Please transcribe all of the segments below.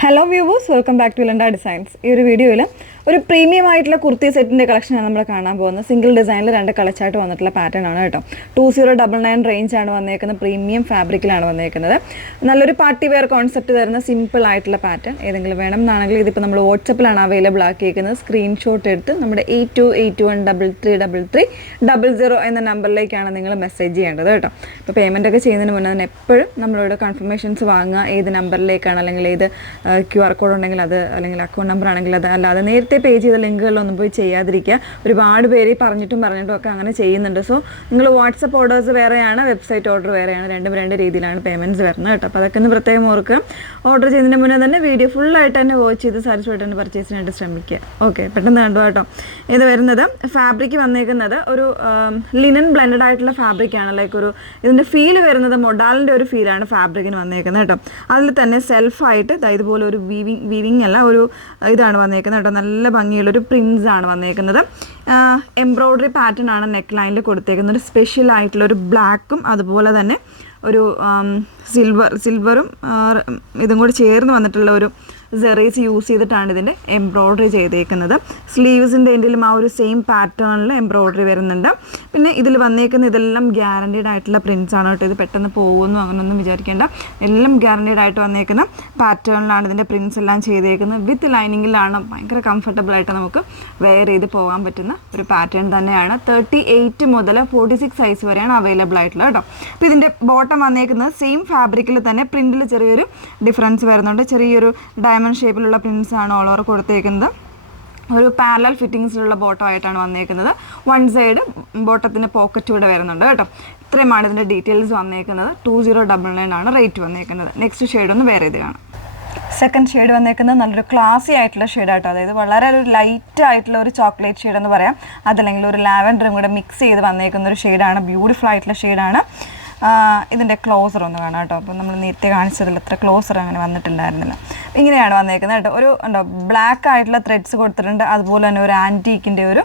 Hello viewers, welcome back to Landa designs. ഈ ഒരു വീഡിയോയിൽ ഒരു പ്രീമിയം ആയിട്ടുള്ള കുർത്തി സെറ്റിൻ്റെ കളക്ഷനാണ് നമ്മൾ കാണാൻ പോകുന്നത്. സിംഗിൾ ഡിസൈനിൽ 2 കളച്ചായിട്ട് വന്നിട്ടുള്ള പാറ്റേൺ ആണ് കേട്ടോ. 2099 റേഞ്ചാണ് വന്നേക്കുന്നത്. പ്രീമിയം ഫാബ്രിക്കിലാണ് വന്നേക്കുന്നത്. നല്ലൊരു പാർട്ടി വെയർ കോൺസെപ്റ്റ് തരുന്ന സിമ്പിൾ ആയിട്ടുള്ള പാറ്റേൺ. ഏതെങ്കിലും വേണം എന്നാണെങ്കിൽ ഇതിപ്പോൾ നമ്മൾ വാട്സപ്പിലാണ് അവൈലബിൾ ആക്കിയിരിക്കുന്നത്. സ്ക്രീൻഷോട്ട് എടുത്ത് നമ്മുടെ 8281333300 എന്ന നമ്പറിലേക്കാണ് നിങ്ങൾ മെസ്സേജ് ചെയ്യേണ്ടത് കേട്ടോ. ഇപ്പോൾ പേയ്മെൻ്റ് ഒക്കെ ചെയ്യുന്നതിന് മുന്നേ തന്നെ എപ്പോഴും നമ്മളോട് കൺഫർമേഷൻസ് വാങ്ങുക. ഏത് നമ്പറിലേക്കാണ്, അല്ലെങ്കിൽ ഏത് QR കോഡ് ഉണ്ടെങ്കിൽ അത്, അല്ലെങ്കിൽ അക്കൗണ്ട് നമ്പർ ആണെങ്കിൽ അത്. അല്ലാതെ നേരത്തെ പേ ചെയ്ത ലിങ്കുകളിലൊന്നും പോയി ചെയ്യാതിരിക്കുക. ഒരുപാട് പേര് പറഞ്ഞിട്ടും ഒക്കെ അങ്ങനെ ചെയ്യുന്നുണ്ട്. സോ നിങ്ങൾ വാട്സപ്പ് ഓർഡേഴ്സ് വേറെയാണ്, വെബ്സൈറ്റ് ഓർഡർ വേറെയാണ്. രണ്ട് രീതിയിലാണ് പേയ്മെൻറ്റ്സ് വരുന്നത് കേട്ടോ. അപ്പോൾ അതൊക്കെ ഒന്ന് പ്രത്യേകം ഓർക്കുക. ഓർഡർ ചെയ്യുന്നതിന് മുന്നേ തന്നെ വീഡിയോ ഫുള്ളായിട്ട് തന്നെ വാച്ച് ചെയ്ത് സാറ്റിസ്ഫൈഡ് തന്നെ പർച്ചേസിനായിട്ട് ശ്രമിക്കുക. ഓക്കെ, പെട്ടെന്ന് കണ്ടു കേട്ടോ. ഇത് വരുന്നത് ഫാബ്രിക് വന്നേക്കുന്നത് ഒരു ലിനൻ ബ്ലെൻഡഡ് ആയിട്ടുള്ള ഫാബ്രിക്കാണ്. ലൈക്ക് ഒരു ഇതിൻ്റെ ഫീൽ വരുന്നത് മൊഡാലിൻ്റെ ഒരു ഫീലാണ് ഫാബ്രിക്കിന് വന്നേക്കുന്നത് കേട്ടോ. അതിൽ തന്നെ സെൽഫായിട്ട് ഇതുപോലെ ഒരു വീവിങ് അല്ല, ഒരു ഇതാണ് വന്നേക്കുന്നത് കേട്ടോ. നല്ല ഭംഗിയുള്ളൊരു പ്രിൻസ് ആണ് വന്നേക്കുന്നത്. എംബ്രോയ്ഡറി പാറ്റേൺ ആണ് നെക്ക് ലൈനിൽ കൊടുത്തേക്കുന്നത്. ഒരു സ്പെഷ്യൽ ആയിട്ടുള്ളൊരു ബ്ലാക്കും അതുപോലെ തന്നെ ഒരു സിൽവറും ഇതും കൂടി ചേർന്ന് വന്നിട്ടുള്ള ഒരു സെറീസ് യൂസ് ചെയ്തിട്ടാണ് ഇതിൻ്റെ എംബ്രോയ്ഡറി ചെയ്തേക്കുന്നത്. സ്ലീവ്സിൻ്റെ എൻഡിലും ആ ഒരു സെയിം പാറ്റേണിൽ എംബ്രോയ്ഡറി വരുന്നുണ്ട്. പിന്നെ ഇതിൽ വന്നേക്കുന്ന ഇതെല്ലാം ഗ്യാരണ്ടീഡ് ആയിട്ടുള്ള പ്രിൻസ് ആണ് കേട്ടോ. ഇത് പെട്ടെന്ന് പോകുന്നു അങ്ങനെയൊന്നും വിചാരിക്കേണ്ട. എല്ലാം ഗ്യാരണ്ടീഡ് ആയിട്ട് വന്നേക്കുന്ന പാറ്റേണിലാണ് ഇതിൻ്റെ പ്രിൻസ് എല്ലാം ചെയ്തേക്കുന്നത്. വിത്ത് ലൈനിങ്ങിലാണ്. ഭയങ്കര കംഫർട്ടബിളായിട്ട് നമുക്ക് വെയർ ചെയ്ത് പോകാൻ പറ്റുന്ന ഒരു പാറ്റേൺ തന്നെയാണ്. 38 മുതൽ 46 സൈസ് വരെയാണ് അവൈലബിൾ ആയിട്ടുള്ളത് കേട്ടോ. അപ്പോൾ ഇതിൻ്റെ ബോട്ടം വന്നേക്കുന്നത് സെയിം ഫാബ്രിക്കിൽ തന്നെ പ്രിൻറ്റിൽ ചെറിയൊരു ഡിഫറൻസ് വരുന്നുണ്ട്. ചെറിയൊരു ഡയമണ്ട് ഷേപ്പിലുള്ള പ്രിൻസ് ആണ് ഓൾ ഓവർ കൊടുത്തേക്കുന്നത്. ഒരു പാരലൽ ഫിറ്റിങ്സിലുള്ള ബോട്ടം ആയിട്ടാണ് വന്നേക്കുന്നത്. വൺ സൈഡ് ബോട്ടത്തിന് പോക്കറ്റ് കൂടെ വരുന്നുണ്ട് കേട്ടോ. ഇത്രയുമാണ് ഇതിൻ്റെ ഡീറ്റെയിൽസ് വന്നേക്കുന്നത്. 2099 ആണ് റേറ്റ് വന്നേക്കുന്നത്. നെക്സ്റ്റ് ഷെയ്ഡ് ഒന്ന് വേറെ ഇത് കാണാം. സെക്കൻഡ് ഷെയ്ഡ് വന്നേക്കുന്നത് നല്ലൊരു ക്ലാസി ആയിട്ടുള്ള ഷെയ്ഡായിട്ടോ. അതായത് വളരെ ഒരു ലൈറ്റ് ആയിട്ടുള്ള ഒരു ചോക്ലേറ്റ് ഷെയ്ഡ് എന്ന് പറയാം. അതല്ലെങ്കിൽ ഒരു ലാവൻഡറും കൂടെ മിക്സ് ചെയ്ത് വന്നേക്കുന്ന ഒരു ഷെയ്ഡാണ്. ബ്യൂട്ടിഫുൾ ആയിട്ടുള്ള ഷെയ്ഡാണ്. ഇതിൻ്റെ ക്ലോസർ ഒന്ന് കാണാം കേട്ടോ. അപ്പോൾ നമ്മൾ നേരത്തെ കാണിച്ചതിൽ അത്ര ക്ലോസർ അങ്ങനെ വന്നിട്ടുണ്ടായിരുന്നില്ല. ഇങ്ങനെയാണ് വന്നേക്കുന്നത് കേട്ടോ. ഒരു ഉണ്ടോ ബ്ലാക്ക് ആയിട്ടുള്ള ത്രെഡ്സ് കൊടുത്തിട്ടുണ്ട്. അതുപോലെ തന്നെ ഒരു ആൻറ്റീക്കിൻ്റെ ഒരു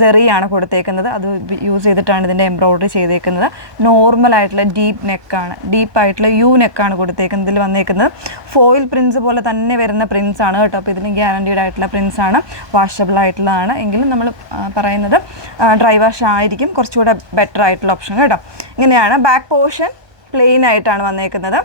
സെറിയാണ് കൊടുത്തേക്കുന്നത്. അത് യൂസ് ചെയ്തിട്ടാണ് ഇതിൻ്റെ എംബ്രോയ്ഡറി ചെയ്തേക്കുന്നത്. നോർമൽ ആയിട്ടുള്ള ഡീപ്പായിട്ടുള്ള യു നെക്കാണ് കൊടുത്തേക്കുന്നത്. ഇതിൽ വന്നേക്കുന്നത് ഫോയിൽ പ്രിൻസ് പോലെ തന്നെ വരുന്ന പ്രിൻസ് ആണ് കേട്ടോ. അപ്പോൾ ഇതിന് ഗ്യാരണ്ടീഡ് ആയിട്ടുള്ള പ്രിൻസ് ആണ്. വാഷബിൾ ആയിട്ടുള്ളതാണ്. എങ്കിലും നമ്മൾ പറയുന്നത് ഡ്രൈ വാഷ് ആയിരിക്കും കുറച്ചുകൂടെ ബെറ്റർ ആയിട്ടുള്ള ഓപ്ഷൻ കേട്ടോ. ഇങ്ങനെയാണ് ബാക്ക് പോർഷൻ പ്ലെയിൻ ആയിട്ടാണ് വന്നേക്കുന്നത്.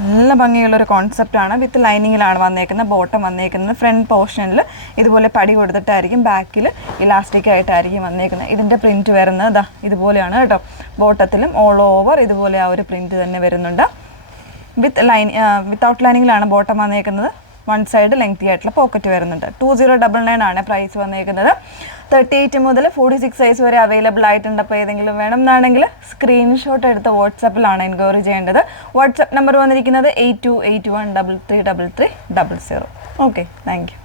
നല്ല ഭംഗിയുള്ളൊരു കോൺസെപ്റ്റാണ്. വിത്ത് ലൈനിങ്ങിലാണ് വന്നേക്കുന്നത്. ബോട്ടം വന്നേക്കുന്നത് ഫ്രണ്ട് പോർഷനിൽ ഇതുപോലെ പടി കൊടുത്തിട്ടായിരിക്കും. ബാക്കിൽ ഇലാസ്റ്റിക് ആയിട്ടായിരിക്കും വന്നേക്കുന്നത്. ഇതിൻ്റെ പ്രിൻറ്റ് വരുന്നത് ഇതുപോലെയാണ് കേട്ടോ. ബോട്ടത്തിലും ഓൾ ഓവർ ഇതുപോലെ ആ ഒരു പ്രിൻറ്റ് തന്നെ വരുന്നുണ്ട്. വിത്തൗട്ട് ലൈനിങ്ങിലാണ് ബോട്ടം വന്നേക്കുന്നത്. വൺ സൈഡ് ലെങ്തി ആയിട്ടുള്ള പോക്കറ്റ് വരുന്നുണ്ട്. 2099 ആണ് പ്രൈസ് വന്നേക്കുന്നത്. 38 മുതൽ 46 സൈസ് വരെ അവൈലബിൾ ആയിട്ടുണ്ട്. അപ്പോൾ ഏതെങ്കിലും വേണം എന്നാണെങ്കിൽ സ്ക്രീൻഷോട്ട് എടുത്ത് വാട്സപ്പിലാണ് എൻക്വയറി ചെയ്യേണ്ടത്. വാട്സപ്പ് നമ്പർ വന്നിരിക്കുന്നത് 8281333300. Okay, thank you.